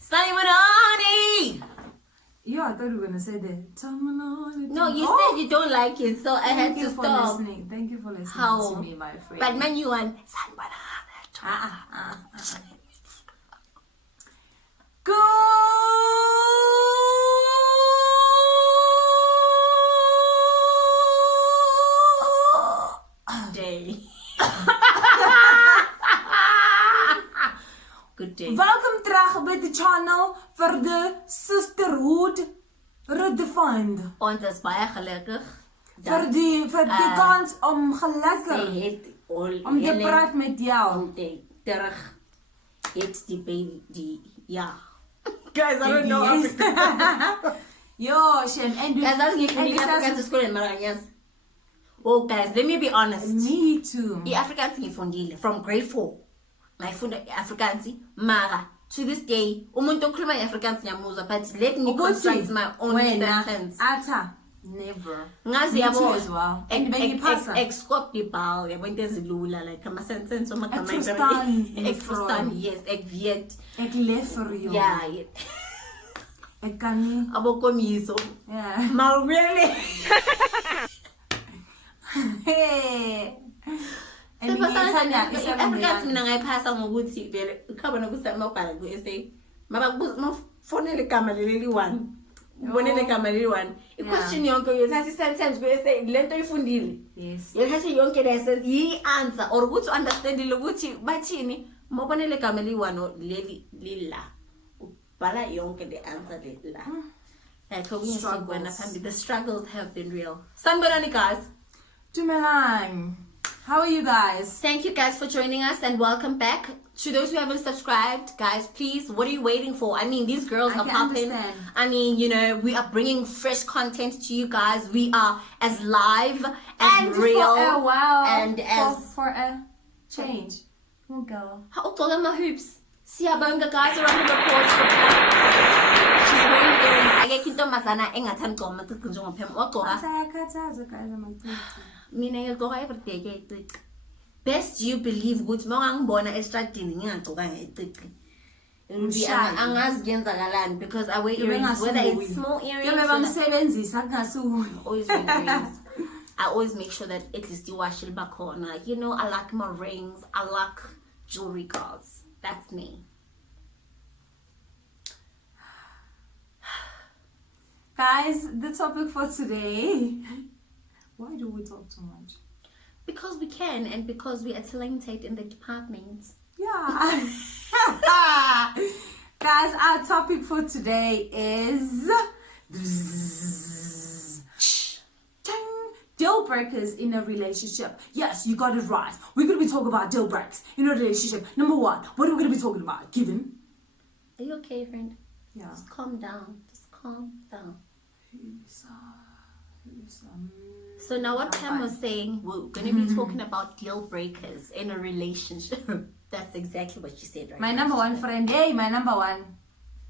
Simonani! Yeah, I thought you were gonna say that. No, you said you don't like it, so I had to stop. Thank you for listening How? to me, my friend. But man, you want day. Good day. Welkom terug by the channel for the sisterhood redefined. Ons is baie gelukkig. Vir die kans om gelukkig Sy het om te praat met jou. om te terug het die baby ja. Guys, I don't know Afrikaans. Yo, Shen, and Guys, I was getting Afrikaans to school in Maranyas. Oh guys, let me be honest. Me too. I-Afrikaans ngifundile from grade 4. Ngayifunda i-Afrikaans mara to this day umuntu okhuluma i-Afrikaans ngiyamuzwa, but let me construct my own sentence. Ata never. Ngazi Me too yabo as well. And bengiphasa. Excopy bal yabo into ezilula like ama sentence omagama Verstaan, yes, ek weet. Ek leef vir jou. Yeah. Ek kan nie. Abokomiso. Yeah. Ma really. Hey. And i-Afrikaans mina ngayiphasa ngokuthi vele ukhabona ukuthi mawubhala ku-essay mafonele igama leli one ubonele igama leli one i-question yonke uyothatha i-sentence ku-essay lento oyifundile yes uyothatha yonke lesson yi-answer or ukuthi understandile ukuthi bathini mawubonele igama leli one leli lila ubhala yonke the answer la like the struggles have been real. Sanibonani guys. Dumelang. How are you guys? Thank you guys for joining us and welcome back. To those who haven't subscribed, guys, please, what are you waiting for? I mean, these girls are popping. I mean, you know, we are bringing fresh content to you guys. We are as live, as and real, for a while, and as for a change. We'll go. How tall are my hoops? Siyabonga guys, around the applause for she's wearing earrings. I get kinto mazana engathanda goma tsinjongo phem wagqoka. Sayakhathaza guys amacici. Mina ngigqoka every day ke icici. Best you believe ukuthi mawangibona estradini ngingagqoka ngecici. It will be angazi kuyenzakalani because I wear earrings whether it's small earrings. Yebebamsebenzisa kungasuwe. Always wear earrings. I always make sure that at least iwash libakhona. Like, you know, I like my rings. I like jewelry girls. That's me. Guys, the topic for today. Why do we talk too much? Because we can and because we are talented in the department. Yeah. Guys, our topic for today is deal breakers in a relationship. Yes, you got it right. We're going to be talking about deal breakers in a relationship. Number one, what are we going to be talking about? Given. Are you okay, friend? Yeah. Just calm down. Just calm down. So now what Pam was saying, we're going to be talking about deal breakers in a relationship. That's exactly what she said, right? My number one friend. Hey, my number one.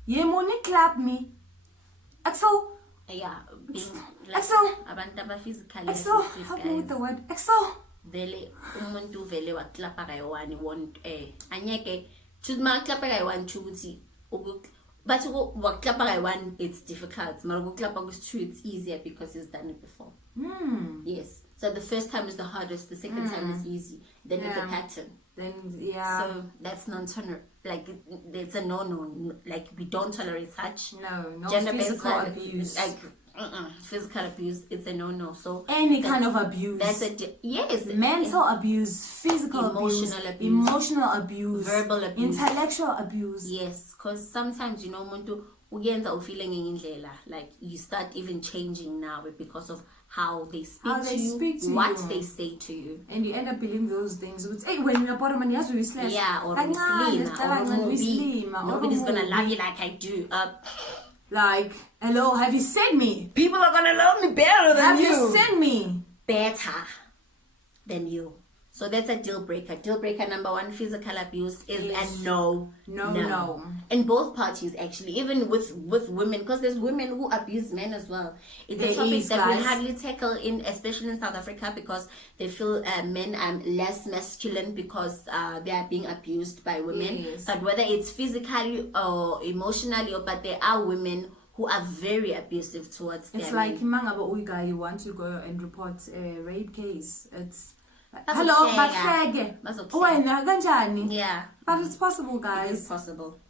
You money clap me. Axel. Yeah, being like Axel. Abantu physically. Axel, help me with the word. Axel. Vele umuntu vele waklapha kayi-one want anyeke choose maklapha kayi-one ukuthi but waklapha kayi-one it's difficult mara ukuklapha kwesi-two it's easier because he's done it before. Yes, so the first time is the hardest, the second time is easy, then it's a pattern. Then So that's non-tolerant, like it's a no, like we don't tolerate such. No gender-based physical abuse. Like physical abuse, it's a no. So any kind of abuse. That's yes. Mental abuse, physical Emotional abuse, abuse, emotional abuse, verbal abuse, intellectual abuse. Yes, because sometimes, you know, umuntu uyenza ufeeling indlela, like you start even changing now because of how they speak to you, what they say to you, and you end up believing those things. Hey, when you're bottom and you have to be slim. Yeah, or slim. Nobody's gonna love you like I do. Like, hello, have you seen me? People are gonna love me better than you. Have you seen me? Better than you. So that's a deal breaker. Deal breaker number one, physical abuse is Yes. a no. In both parties, actually, even with women, because there's women who abuse men as well. It's a There topic is, that we guys. hardly tackle in, especially in South Africa, because they feel men are less masculine because they are being abused by women. Yes. But whether it's physically or emotionally, but there are women who are very abusive towards It's their like men. mangaba uyiga, you want to go and report a rape case. It's Bazokuhleka. hello, bahleke. Bazokuhleka. Wena kanjani? Yeah. But it's possible, It guys. is possible.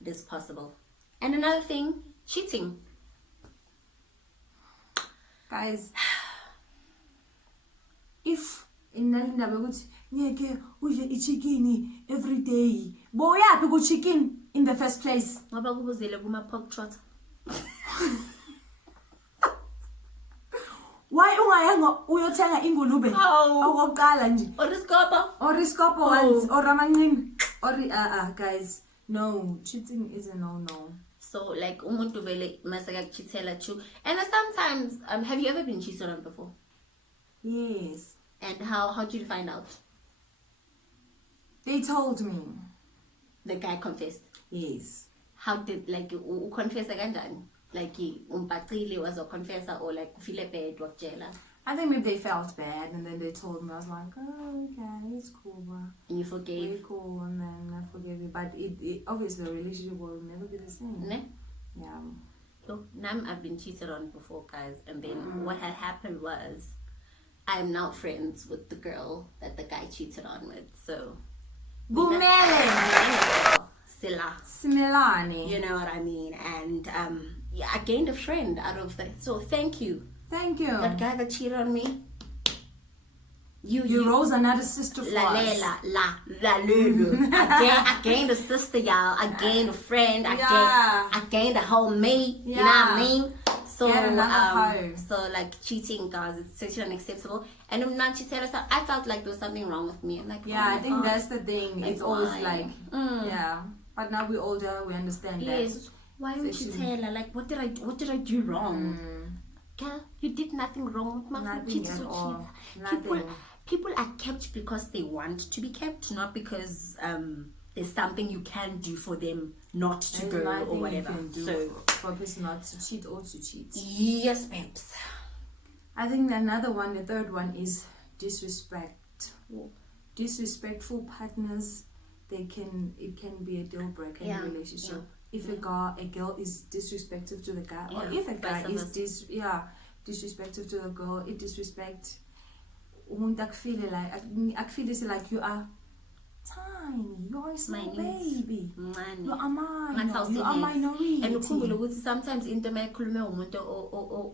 It is possible. And another thing, cheating. Guys, if inalindaba ukuthi ngeke udle ichicken every day, boyaphi ku chicken in the first place? Ngoba kubuzele kuma pork trot. Why ungayanga uyothenga ingulube? Okokuqala nje. Or iskopo once or amanqini or guys, no, cheating is a no. So like umuntu vele masaka kuchithela chu. And sometimes have you ever been cheated on before? Yes. And how did you find out? They told me. The guy confessed. Yes. How did like confess kanjani? Like umpaqile was a confessor or like feel bad wakutshela? I think maybe they felt bad and then they told me. I was like, oh, okay, it's cool, bro. And you forgave? Very cool, and then I forgave you. But it obviously the relationship will never be the same. Ne? Yeah. So now I've been cheated on before, guys, and then what had happened was I'm now friends with the girl that the guy cheated on with. So Bumele. Sila. Similani. You know what I mean? And yeah, I gained a friend out of that. So thank you. Thank you. That guy that cheated on me. You rose another sister for La us. la lulu. I gained a sister, y'all. I gained a friend. I gained a whole me. You know what I mean? So Get another hoe. so like cheating, guys, it's sexually unacceptable. And I'm not cheating. I felt like there was something wrong with me. I'm like, Yeah, oh I my think God. that's the thing. Like, It's always why? like, yeah. But now we're older, we understand Yes. that. Why would you tell her? Like, what did I do wrong? Girl, you did nothing wrong. Nothing at all. Nothing. People are kept because they want to be kept, not because there's something you can do for them not to There's go nothing or you whatever. can do So for a person not to cheat or to cheat. yes, babes. I think another one, the third one is disrespect. Disrespectful partners, it can be a deal breaker in a relationship. If a girl is disrespectful to the guy, or if a guy is disrespectful to the girl, it disrespect. Umuntu akufile like you are tiny, you're a small baby, you are mine, you are minority. And ukhumbule ukuthi sometimes into mayikhulume umuntu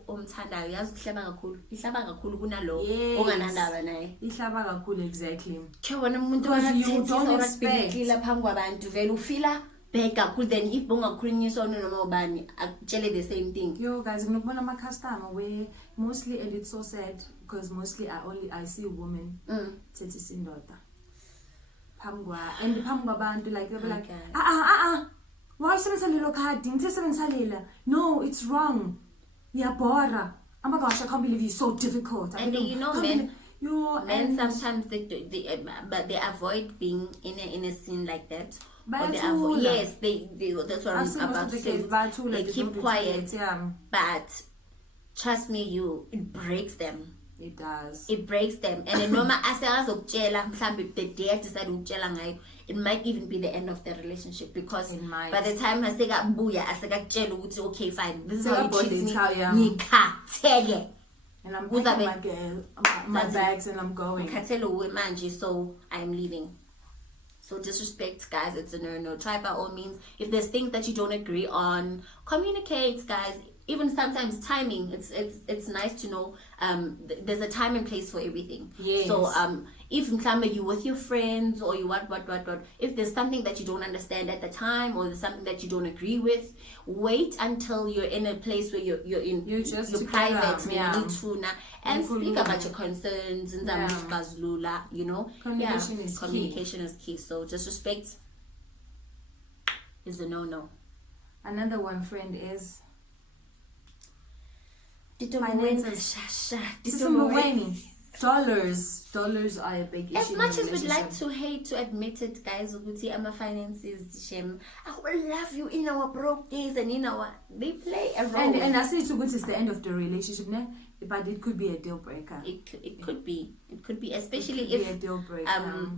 omthandayo yazi ihlaba kakhulu kunalo onganandaba naye. Ihlaba kakhulu, exactly. Ke wona umuntu Because you don't expect. wakubhekile phambi kwabantu vele ufila bad kakhulu, then if bongakhulunyiswa noma ubani akutshele the same thing. Yo guys, nginokubona ama-customer where mostly, and it's so sad because mostly I see women thethi sindoda and phambi kwabantu, like they'll be like, why sebenzisa lelo khadi, ngithe sebenzisa lela, no, it's wrong, yabora, oh my gosh, I can't believe you're so difficult. And you know, men sometimes but they avoid being in a scene like that. Or they avoid, yes, they that's what I'm about to say. They keep quiet, but trust me, it breaks them. It does. It breaks them. And then noma asengazokutshela mhlambe the day I decide ukutshela ngayo, it might even be the end of the relationship, because by the time asekabuya asekakutshela ukuthi okay fine, this is how you treat me, ngikhathele. And I'm packing my bags and I'm going. So I'm leaving. So disrespect, guys, it's a no. Try by all means. If there's things that you don't agree on, communicate, guys. Even sometimes timing, it's nice to know there's a time and place for everything. Yes. So if you with your friends or you what, if there's something that you don't understand at the time, or there's something that you don't agree with, wait until you're in a place where you're private, and speak about your concerns and you know. Communication is key. So disrespect is a no. Another one, friend, is finances. Dollars are a big issue. As in much a as we'd like relationship. to hate to admit it, guys, ukuthi ama finances, shem, I will love you in our broke days and in our, they play a role. And I say it's good, it's the end of the relationship, ne? But it could be a deal breaker. It could be, especially it could if be a deal breaker.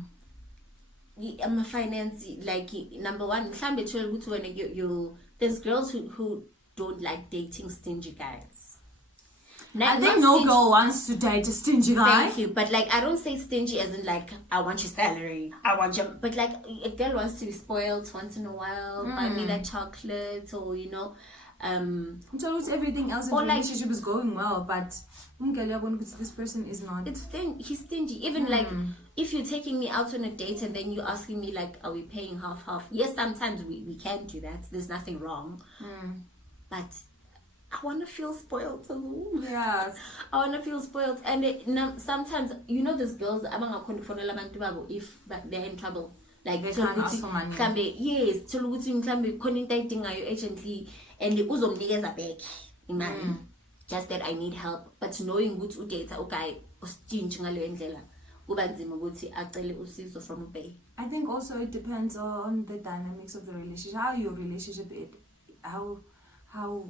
I'm a finance, like, number one, you there's girls who don't like dating stingy guys. I think no girl wants to date a stingy guy. Thank you, but like, I don't say stingy as in like, I want your salary, I want your, but like, a girl wants to be spoiled once in a while, buy me that chocolate, or you know, everything else in the relationship is going well, but this person is not. He's stingy. Even like, if you're taking me out on a date and then you're asking me like, are we paying half? Yes, sometimes we can do that. There's nothing wrong. But I want to feel spoiled too. Yeah. I want to feel spoiled. And sometimes, you know, those girls, if they're in trouble. Like, they can't ask for money. Yes, urgently, and uzomnikeza back imali. Just that I need help. But knowing ukuthi udata okay, ustinji ngaleyo ndlela, kuba nzima ukuthi acele usizo from ubay. I think also it depends on the dynamics of the relationship, how your relationship is, how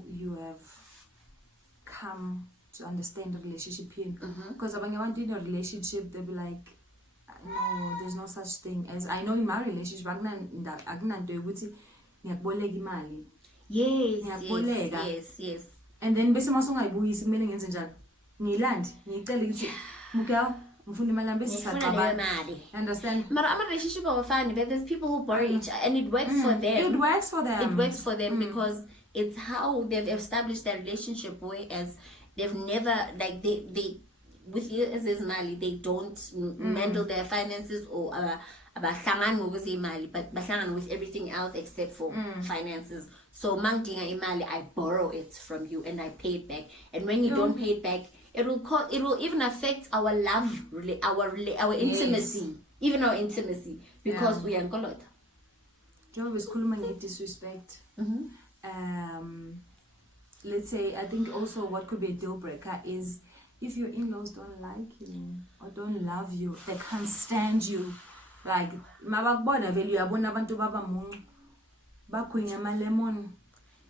you have come to understand the relationship here. Because when you want in a relationship, they'll be like, no, there's no such thing as, I know in my relationship, Yes. And then bese masongayibuyisi kumele ngenze njani? Ngilandi, ngicela ukuthi Miguel, ngifuna imali yami bese siyacabana. Understand? But I'm a relationship of a family, but there's people who borrow each, and it works for them. It works for them. It works for them because it's how they've established their relationship, whereas they've never, like, they with you as is Mali, they don't handle their finances or but bahlangana with everything else except for finances. So mangdinga imali, I borrow it from you and I pay it back. And when you don't pay it back, it will even affect our love, our intimacy, even our intimacy, because we are golot. Job is kuluma disrespect. Let's say, I think also what could be a deal breaker is if your in-laws don't like you or don't love you, they can't stand you. Like, mabakubona vele uyabona abantu baba muncu bakhunya ama-lemon.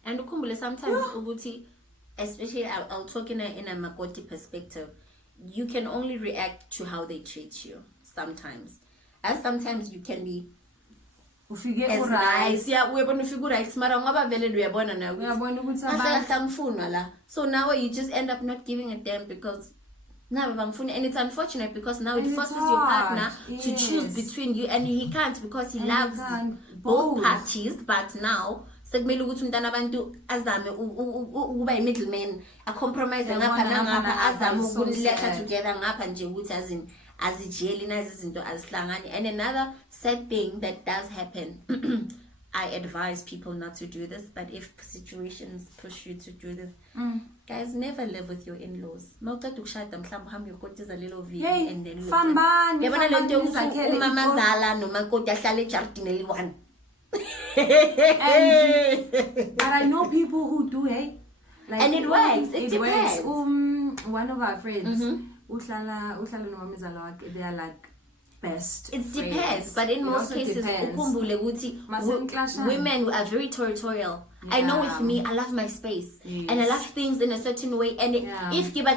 And ukhumbule sometimes ukuthi, especially I'll talk in a Makoti perspective, you can only react to how they treat you sometimes. As sometimes you can be ufike as right. nice. Yeah, uyabona ufike right, mara ngoba vele uyabona na uyabona ukuthi abantu la. So now you just end up not giving a damn because and it's unfortunate because now it forces your partner to choose between you, and he can't because he loves both parties. But now sekumele ukuthi umntana abantu azame ukuba middleman, a compromise ngapha nangapha, azame ukuletha together ngapha nje ukuthi azijeli nazi izinto azihlangani. And another sad thing that does happen, I advise people not to do this, but if situations push you to do this, guys, never live with your in-laws. Mawuqeda ukushada mhlawumbe uhambe uyokotiza lelo vili and then fambani yabona lento ukuthi umamazala nomakoti ahlale ejardini eli-1. But I know people who do, like, and it works. It depends. One of our friends, uhlala nomamazala wakhe, they are like best. It friends. Depends, but in most cases, women are very territorial. Yeah. I know with me, I love my space, and I love things in a certain way. And if I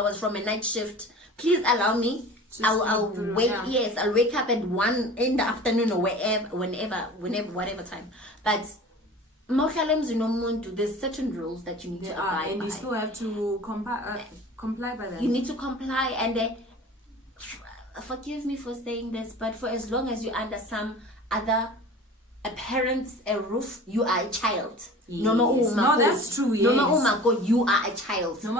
was from a night shift, please allow me. I'll wake. Yeah. Yes, I'll wake up at 1 in the afternoon or whatever time. But there's certain rules that you need to abide and by. You still have to comply by them. You need to comply, and forgive me for saying this, but for as long as you're under some other parent's roof, you are a child. Yes. No, that's true. Yes. No, you are a child. So you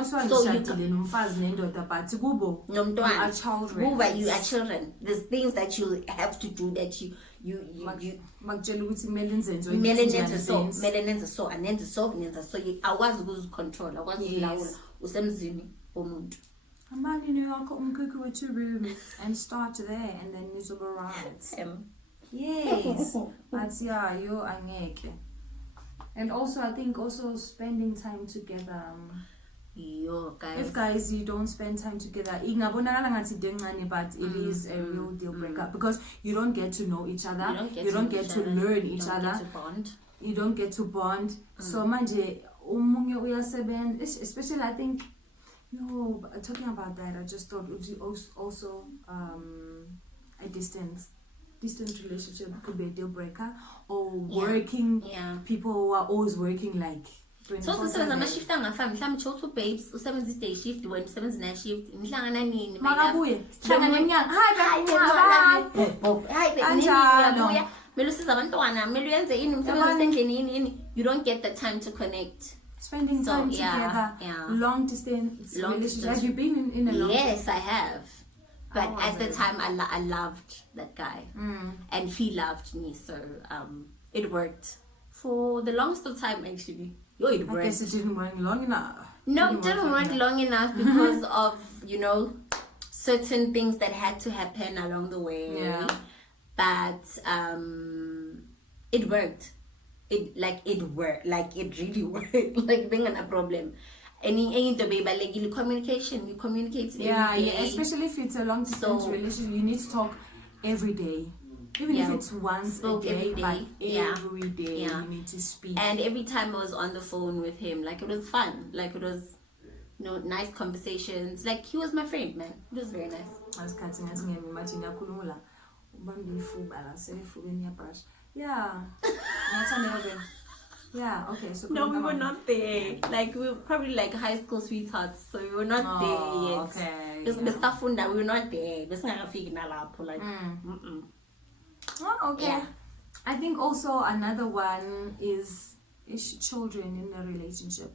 are children. There's things that you have to do that you control. Imagine you with 2 rooms and start there and then miserable rides. Yes. But yeah, you angeke. And also I think also spending time together. Yo, guys. If guys you don't spend time together, ingabonakala ngathi dencane, but it is a real deal breaker because you don't get to know each other. You don't get to learn each other. Get to bond. You don't get to bond. So manje umunye uyasebenza, especially I think talking about that, I just thought it was also a distance relationship could be a deal breaker, or working people who are always working like so usebenza ama-shift angafani mhlawumbe uthi babes usebenza i-day shift wena usebenza i-night shift nihlangana nini makabuye hayi mele usiza abantwana mele uyenze ini umsebenzi usendleni yini you don't get the time to connect. Spending time together, long distance relationship. Have you been in a long Yes, I have. But at the time, I loved that guy. And he loved me. So it worked. For the longest of time, actually. It worked. I guess it didn't work long enough. No, it didn't work long enough because of, certain things that had to happen along the way. Yeah. But it worked. It worked. Like it really worked. Like being a problem. Any communication, you communicate every day. Especially if it's a long distance relationship, you need to talk every day. Even if it's once a day, but every day you need to speak. And every time I was on the phone with him, like it was fun. Like it was nice conversations. Like he was my friend, man. It was very nice. I was cutting as me imagine Yeah, okay. So no, we were not there. Like we were probably like high school sweethearts, so we were not there yet. Okay. Because the stuff we were not there. Okay. Yeah. I think also another one is children in a relationship.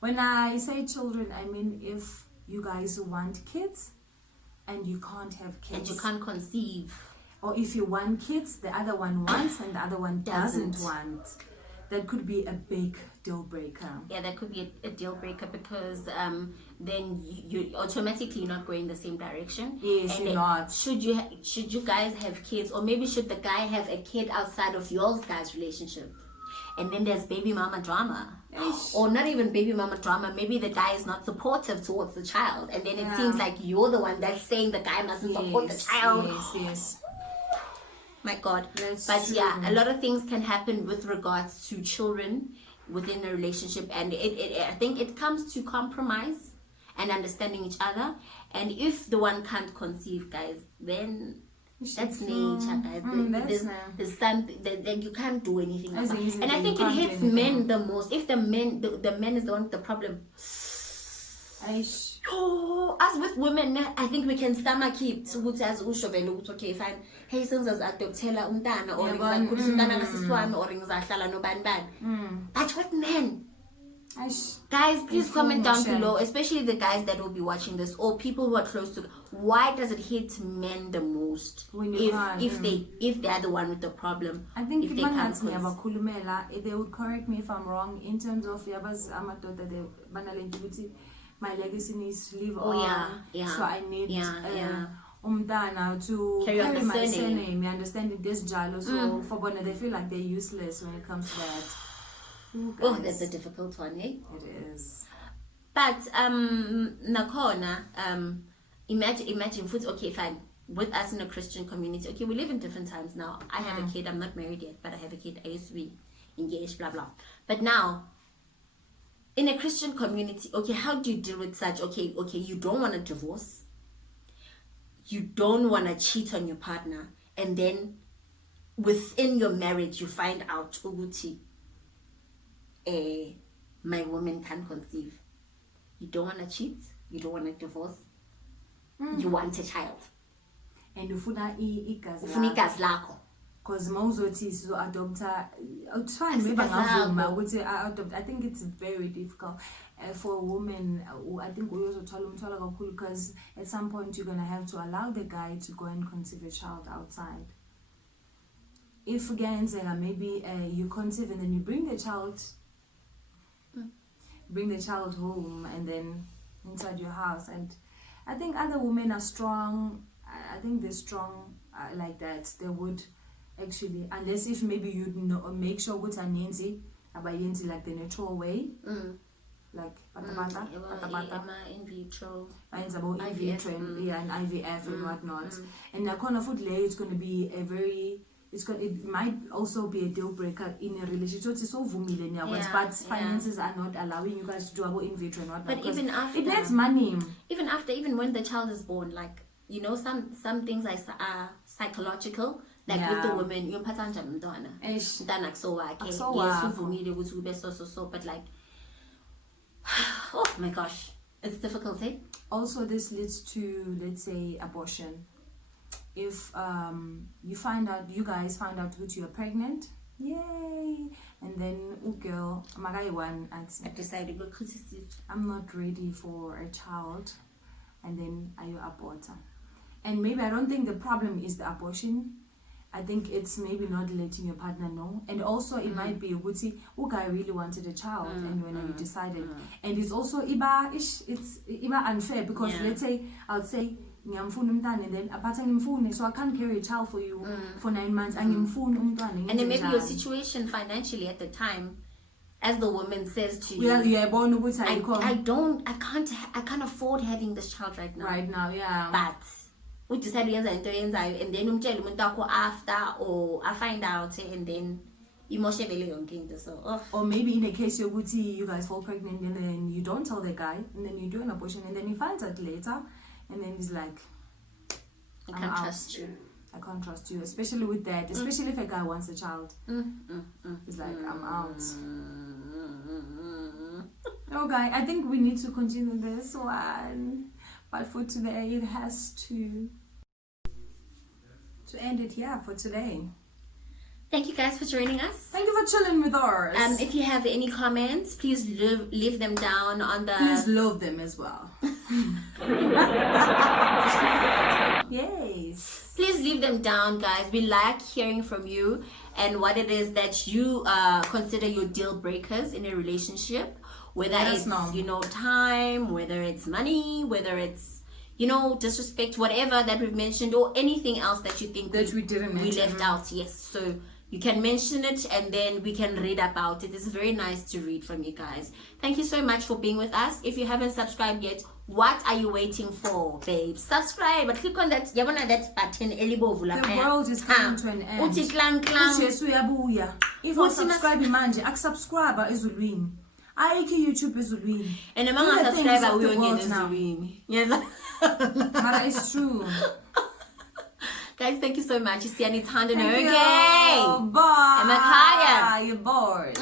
When I say children, I mean if you guys want kids and you can't have kids. And you can't conceive. Or if you want kids, the other one wants and the other one doesn't want. That could be a big deal breaker. Yeah, that could be a deal breaker because then you automatically not going the same direction. Yes, and you're not. Should you guys have kids, or maybe should the guy have a kid outside of your guys' relationship? And then there's baby mama drama. Or not even baby mama drama. Maybe the guy is not supportive towards the child, and then it seems like you're the one that's saying the guy mustn't support the child. Yes. My God. That's true. A lot of things can happen with regards to children within a relationship, and I think it comes to compromise and understanding each other. And if the one can't conceive, guys, then that's nature, guys. There's something that you can't do anything about. And I think it hits men the most. If the man is the one with the problem. As with women, I think we can stomach it as okay, fine. Hey, since as adoptela umntana or ngizakhulisa umntana kasiswami or ngizahlala nobani bani. But what men? Guys, please comment down below, especially the guys that will be watching this or people who are close to. Why does it hit men the most if they are the one with the problem? I think if they can't they would correct me if I'm wrong in terms of my legacy needs to live on. So I need umntana to carry my surname. You understand it? This jalo. So for Bona, they feel like they're useless when it comes to that. That's a difficult one, eh? It is. But nakhona imagine food. Okay, fine. With us in a Christian community, okay, we live in different times now. I have a kid. I'm not married yet, but I have a kid. I used to be engaged. Blah blah. But now, in a Christian community, okay, how do you deal with such? Okay, you don't want a divorce. You don't want to cheat on your partner, and then within your marriage, you find out, Uguti, my woman can't conceive. You don't want to cheat. You don't want a divorce. You want a child. And you igazi lakho. Because mawuzothi so adopter, it's fine. Maybe adopt. I think it's very difficult for a woman. I think we also tell them because at some point you're gonna have to allow the guy to go and conceive a child outside. If again, maybe you conceive and then you bring the child home and then inside your house, and I think other women are strong. I think they're strong like that. They would. Actually, unless if maybe you'd make sure what's Nancy about Yancy like the natural way. like bata in vitro. bayenza bo in vitro and IVF and whatnot. And nakhona futhi leyo it's going to be a very it might also be a deal breaker in a relationship. So vumile niyakwenza, but finances are not allowing you guys to do about in vitro and whatnot. But even after, it needs money. Even when the child is born, like, you know, some things are psychological. Like with the women, you're patanja mntwana. Mntwana uvumile ukuthi ube so, but like, oh my gosh, it's difficult, eh? Also, this leads to, let's say, abortion. If you guys find out that you're pregnant, yay, and then girl, I decided to go I'm not ready for a child, and then I abort. And maybe I don't think the problem is the abortion. I think it's maybe not letting your partner know, and also it might be who guy really wanted a child, and when you decided, and it's also it's unfair because let's say I'll say ngiyamfuna umntwana and then aphatha ngimfune, so I can't carry a child for you for 9 months. Angimfuni umntwana. And then maybe your situation financially at the time, as the woman says to you, I can't afford having this child right now. Right now, yeah. But we decide to yenza and then umtshela umuntu wakho after, or I find out and then emotionally yonke. So or maybe in a case you guys fall pregnant and then you don't tell the guy and then you do an abortion and then he finds out later and then he's like, I can't trust you. I can't trust you, especially with that, especially if a guy wants a child. He's like, I'm out. Okay, I think we need to continue this one, but for today it has to end it here for today. Thank you guys for joining us. Thank you for chilling with us. If you have any comments, please leave them down on the... Please love them as well. Yes. Please leave them down, guys. We like hearing from you and what it is that you consider your deal breakers in a relationship. Whether it's, you know, time, whether it's money, whether it's, you know, disrespect, whatever that we've mentioned, or anything else that you think that we didn't mention. We left out, yes. So you can mention it and then we can read about it. It's very nice to read from you guys. Thank you so much for being with us. If you haven't subscribed yet, what are you waiting for, babe? Subscribe, but click on that button. The world is coming to an end. If you subscribe manje, subscribe ezulwini. Ayikho YouTube ezulwini. And among us subscriber we only ezulwini. Yes. But it's true. Guys, thank you so much. You see, I need to Bye. Emakaya. You're bored.